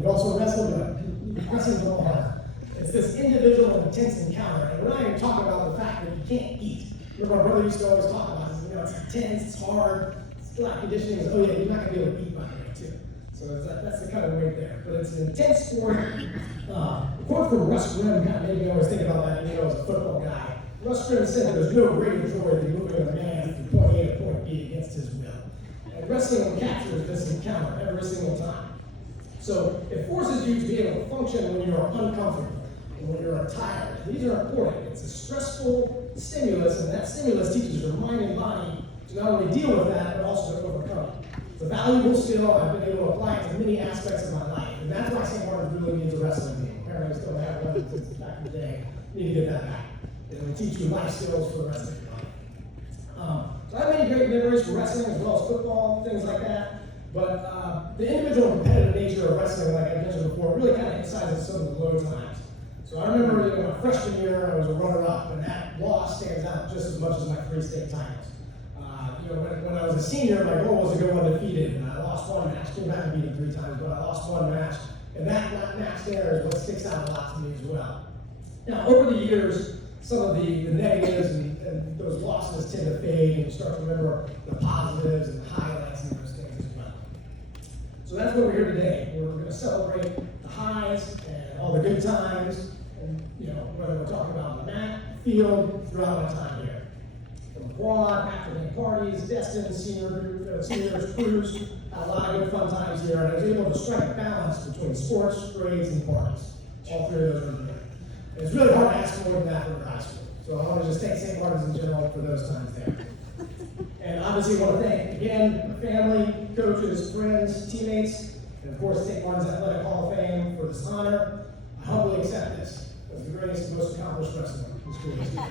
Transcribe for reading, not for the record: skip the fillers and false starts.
We've also wrestled, but wrestling's a little hard. It's this individual intense encounter, and we're not even talking about the fact that you can't eat. Remember, my brother used to always talk about this, it's intense, it's hard, it's like conditioning is, oh yeah, you're not gonna be able to eat by the way, too. So that's the kind of weight there. But it's an intense sport. A quote from Russ Grimm kind of made me always think about that, as a football guy. Russ Grimm said that there's no greater joy than moving a man from point A to point B against his will. And wrestling captures this encounter every single time. So it forces you to be able to function when you're uncomfortable and when you're tired. These are important. It's a stressful stimulus, and that stimulus teaches your mind and body to not only deal with that, but also to overcome it. It's a valuable skill. I've been able to apply it to many aspects of my life, and that's why St. Martin's really needs a wrestling team. Apparently, we still have one since back in the day. You need to get that back. It will teach you life skills for the rest of your life. So I have many great memories from wrestling as well as football, things like that. But the individual competitive nature of wrestling, like I mentioned before, really kind of emphasizes some of the low times. So I remember, my freshman year, I was a runner-up, and that loss stands out just as much as my 3 state titles. When I was a senior, my goal was to go undefeated, and I lost one match. Came back and beat them 3 times, but I lost one match, and that match there is what sticks out a lot to me as well. Now, over the years, some of the negatives and those losses tend to fade, and you start to remember the positives and the highlights and those things as well. So that's what we're here today. We're going to celebrate the highs and all the good times, and whether we're talking about the mat, field, throughout my time here. From quad, afternoon parties, Destin, seniors, cruise, had a lot of good fun times here, and I was able to strike a balance between sports, grades, and parties. All 3 of those were there. It's really hard to ask more than that for high school. So I want to just thank St. Martin's in general for those times there. And obviously I want to thank, again, my family, coaches, friends, teammates, and of course St. Martin's Athletic Hall of Fame for this honor. I humbly accept this as the greatest and most accomplished wrestler in school history.